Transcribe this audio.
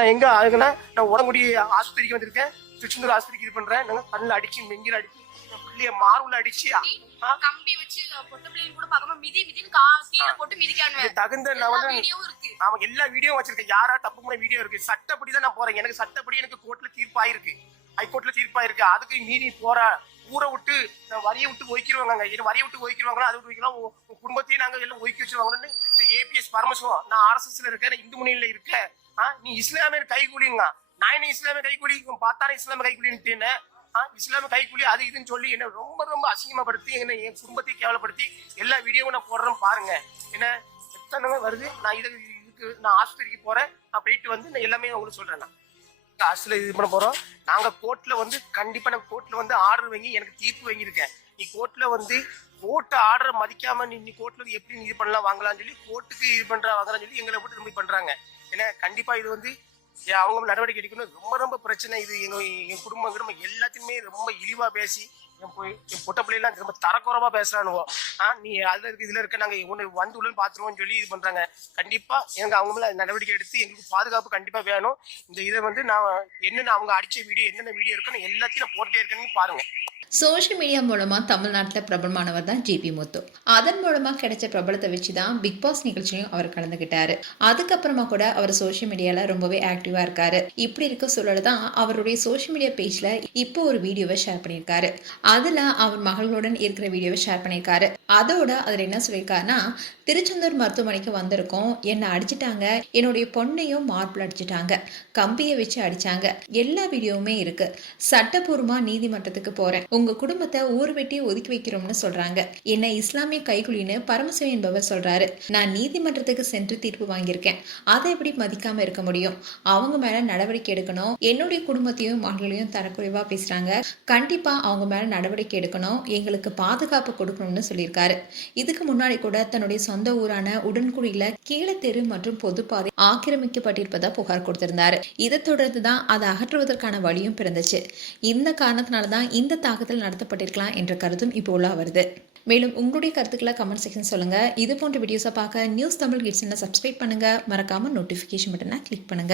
நான் எங்க ஆகுனா நான் உடம்புடி ஆஸ்பத்திரிக்கு வந்திருக்கேன். திருச்செந்தூர் ஆஸ்பத்திரிக்கு இது பண்றேன். நாங்க கண்ணில் அடிச்சு நெஞ்சில் அடிச்சு பிள்ளைய மார்புல அடிச்சு கம்பி வச்சு பொட்ட பிள்ளைங்க கூட பார்க்காம மிதி மிதின்னு கீழே போட்டு மிதிக்கானுவேன். தகுந்த நான் வந்து வீடியோவும் இருக்கு. ஆமா எல்லா வீடியோவும் வச்சிருக்கேன். யாரா தப்பு பண்ண வீடியோ இருக்கு. சட்டப்படி தான் நான் போறேன். எனக்கு சட்டப்படி எனக்கு கோர்ட்ல தீர்ப்பாயிருக்கு. ஹைகோர்ட்ல தீர்ப்பாயிருக்கு. அதுக்கு மீறி போற ஊரை விட்டு வரியை விட்டு ஒய்க்கிடுவாங்க. வரியை விட்டு ஒய்க்கிடுவாங்களா அது விட்டு வைக்கலாம். குடும்பத்தையும் நாங்க எல்லாம் ஒய்க்கி வச்சிருவாங்கன்னு இந்த ஏபிஎஸ் பரமசிவம் நான் ஆர்எஸ்எஸ்ல இருக்கேன், இந்து முன்னணியில இருக்கேன். நீ இஸ்லாமிய கைகூலிங்க. நான் என்ன இஸ்லாமிய கைகூலி பார்த்தானே இஸ்லாமிய கைகூலின்னு இஸ்லாமிய கைக்கூலி அது இதுன்னு சொல்லி என்ன ரொம்ப ரொம்ப அசிங்கமாப்படுத்தி என்ன என் குடும்பத்தை கேவலப்படுத்தி எல்லா வீடியோவும் நான் போடுறேன் பாருங்க. என்ன எத்தனை வருது. நான் இதுக்கு நான் ஆஸ்பத்திரிக்கு போறேன். நான் போயிட்டு வந்து நான் எல்லாமே உங்களுக்கு சொல்றேன். நான் ஹாஸ்டல்ல இது பண்ண போறோம். நாங்க கோர்ட்ல வந்து கண்டிப்பா நான் கோர்ட்ல வந்து ஆர்டர் வாங்கி எனக்கு தீர்ப்பு வாங்கியிருக்கேன். நீ கோர்ட்ல வந்து கோர்ட் ஆர்டரை மதிக்காம நீ கோர்ட்ல எப்படி இது பண்ணலாம் வாங்கலாம்னு சொல்லி கோர்ட்டுக்கு இது வாங்கலாம்னு சொல்லி எங்களை போட்டு திரும்பி பண்றாங்க. ஏன்னா கண்டிப்பா இது வந்து அவங்க நடவடிக்கை எடுக்கணும். ரொம்ப ரொம்ப பிரச்சனை இது. என் குடும்பம் எல்லாத்தையுமே ரொம்ப இழிவா பேசி என் பொட்ட பிள்ளைலாம் ரொம்ப தரக்குறவா பேசுறானுவோ. நீ அதுல இருக்கு இதுல இருக்க நாங்க ஒண்ணு வந்து உள்ள பாத்துருவோம்னு சொல்லி இது பண்றாங்க. கண்டிப்பா எனக்கு அவங்க மேல நடவடிக்கை எடுத்து எங்களுக்கு பாதுகாப்பு கண்டிப்பா வேணும். இந்த இதை வந்து நான் என்னென்ன அவங்க அடிச்ச வீடியோ என்னென்ன வீடியோ இருக்குன்னு எல்லாத்தையும் நான் போட்டே இருக்கேன்னு பாருங்க. சோஷியல் மீடியா மூலமா தமிழ்நாட்டில் பிரபலமானவர் தான் ஜிபி முத்து. அதன் மூலமா கிடைச்ச பிரபலத்தை வச்சு தான் பிக் பாஸ் நிகழ்ச்சியும் அவர் கலந்துகிட்டாரு. அதுக்கப்புறமா கூட அவர் சோஷியல் மீடியால ரொம்பவே ஆக்டிவா இருக்காரு. இப்படி இருக்க சூழல தான் அவருடைய சோஷியல் மீடியா பேஜ்ல இப்போ ஒரு வீடியோவை ஷேர் பண்ணியிருக்காரு. அதுல அவர் மகளுடன் இருக்கிற வீடியோவை ஷேர் பண்ணியிருக்காரு. அதோட அதுல என்ன சொல்லியிருக்காருன்னா, திருச்செந்தூர் மருத்துவமனைக்கு வந்திருக்கோம், என்னை அடிச்சிட்டாங்க, என்னுடைய பொண்ணையும் மார்பிள் அடிச்சிட்டாங்க, கம்பியை வச்சு அடிச்சாங்க, எல்லா வீடியோவுமே இருக்கு. சட்டப்பூர்வமா நீதிமன்றத்துக்கு போறேன், உங்க குடும்பத்தை ஊர் வெட்டி ஒதுக்கி வைக்கிறோம்னு சொல்றாங்க, என்ன இஸ்லாமிய கைகுலின்னு பரமசிவன் என்பவர் சொல்றாரு. நான் நீதிமன்றத்துக்கு சென்று தீர்ப்பு வாங்கியிருக்கேன், அதை எப்படி மதிக்காம இருக்க முடியும்? அவங்க மேல நடவடிக்கை எடுக்கணும். என்னுடைய குடும்பத்தையும் மகளையும் தரக்குறைவா பேசுறாங்க, கண்டிப்பா அவங்க மேல நடவடிக்கை எடுக்கணும், எங்களுக்கு பாதுகாப்பு கொடுக்கணும்னு சொல்லியிருக்காரு. இதுக்கு முன்னாடி கூட தன்னுடைய சொந்த ஊரான உடன்குடியில கீழத்தெரு மற்றும் பொதுப்பாதை ஆக்கிரமிக்கப்பட்டிருப்பதா புகார் கொடுத்திருந்தாரு. இதை தொடர்ந்துதான் அதை அகற்றுவதற்கான வழியும் பிறந்துச்சு. இந்த காரணத்தினாலதான் இந்த தாக்கத்தில் நடத்தப்பட்டிருக்கலாம் என்ற கருத்தும் இப்போ உள்ள வருது. மேலும் உங்களுடைய கருத்துக்களை கமெண்ட் செக்ஷன் சொல்லுங்க. இது போன்ற வீடியோஸை பார்க்க நியூஸ் தமிழ் கிட்ஸ் சப்ஸ்கிரைப் பண்ணுங்க. மறக்காம நோட்டிபிகேஷன் பட்டனை கிளிக் பண்ணுங்க.